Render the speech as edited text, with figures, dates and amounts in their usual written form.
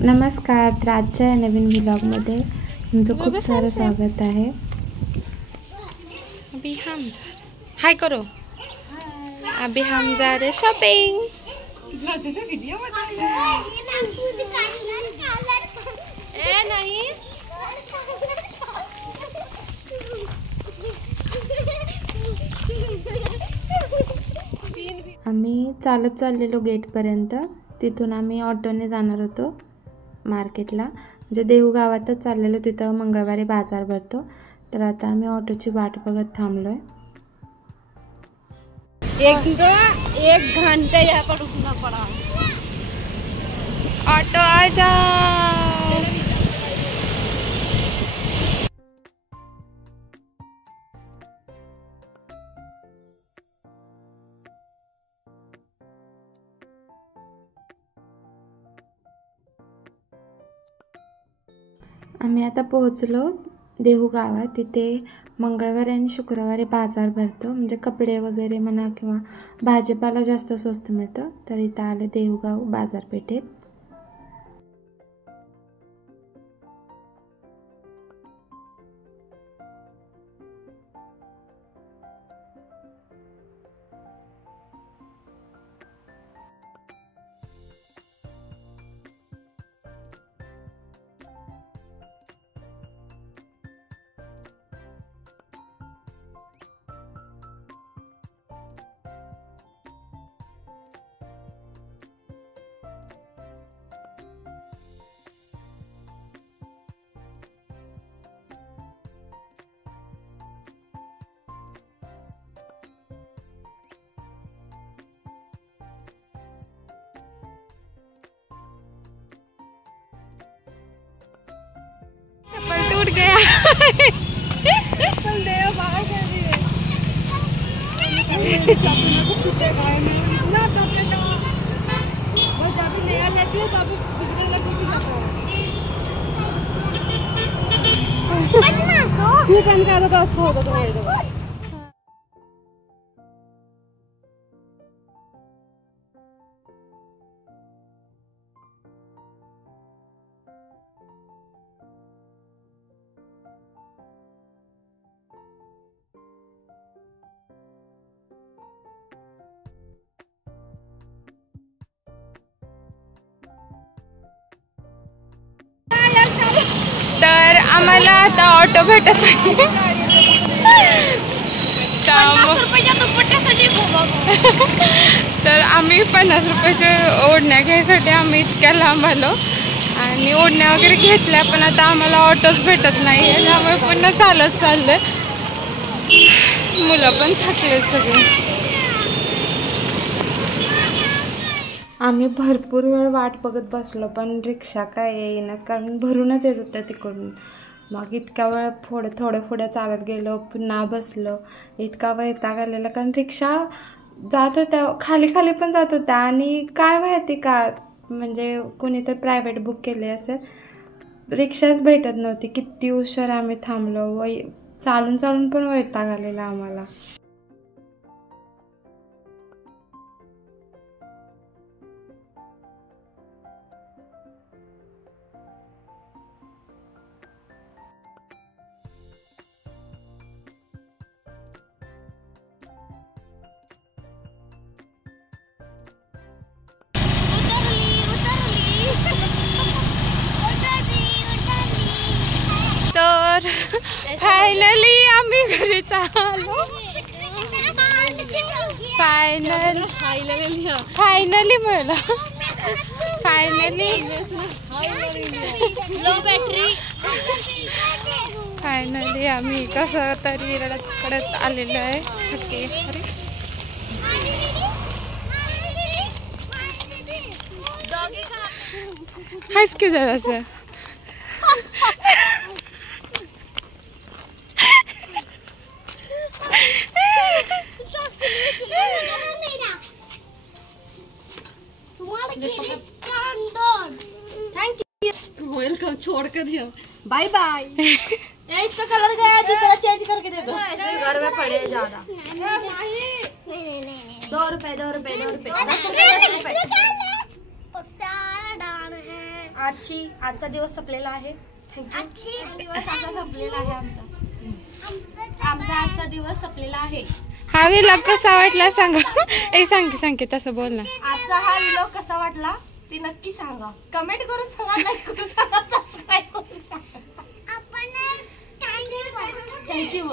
नमस्कार, तर आजच्या या नवीन व्लॉगमध्ये तुमचं खूप सारं स्वागत आहे। अभी हम हाय करो। अभी हम जा रहे शॉपिंग। ए नहीं आम्ही चालत चाललेलो गेटपर्यंत। तिथून आम्ही ऑटोने जाणार होतो मार्केटला, म्हणजे देहू गावातच चाललेलो, तिथं मंगळवारी बाजार भरतो। तर आता आम्ही ऑटोची वाट बघत थांबलोय। एक घंटा यहाँ पर रुकना पड़ा। ऑटो आ जाओ। आम्ही आता पोहोचलो देहू गावात। तिथे मंगळवारी आणि शुक्रवारी बाजार भरतो, म्हणजे कपडे वगैरे म्हणा किंवा भाजीपाला जास्त स्वस्त मिळतं। तर इथं आले देहूगाव बाजारपेठेत। चप्पल टूट गया। चप्पल दे बाबा के लिए। चप्पल को टूटेगा ना टूटेगा। बस अभी नया लेती है तो अभी बिजली लगी भी जाता है। ये पहन के तो अच्छा होगा तुम्हारे लिए। तर आम्हाला आता ऑटो भेटत नाही। तर आम्ही 50 रुपयाचे ओढण्या घ्यायसाठी आम्ही इतक्या लांब आलो आणि ओढण्या वगैरे घेतल्या, पण आता आम्हाला ऑटोच भेटत नाही, त्यामुळे पुन्हा चालत चाललंय। मुलं पण थकले सगळे। आम्ही भरपूर वेळ वाट बघत बसलो, पण रिक्षा काय येईनाच, कारण भरूनच येत होत्या तिकडून। मग इतका वेळ थोडं पुढे चालत गेलो, पुन्हा बसलो। इतका वैताग आलेला, कारण रिक्षा जात होत्या खाली पण जात होत्या, आणि काय माहिती का, म्हणजे कोणीतरी प्रायव्हेट बुक केले असेल, रिक्षाच भेटत नव्हती। किती उशीर आम्ही थांबलो, चालून पण वैताग आलेला आम्हाला। तर फायनली आम्ही घरी चाललो। फायनली मला फायनली आम्ही कसं तरी रडत आलेलो आहे। अरे हायच की जरासं। वेलकम, छोड़ कर दिया, बाय बाय। इसका कलर गया, दूसरा चेंज करके दे दो। घर में पड़े ज्यादा। 2 रुपए 2 रुपए 2 रुपए। आजचा दिवस संपलेला आहे. थँक्यू. दिवस असा संपलेला आहे आमचा आजचा दिवस संपलेला आहे. हा व्लॉग कसा वाटला सांगा. सांग की तसं बोल ना. आजचा हा व्लॉग कसा वाटला ते नक्की सांगा. कमेंट करून सांगा, लाईक करून सांगा, सबस्क्राईब करून सांगा. थँक्यू.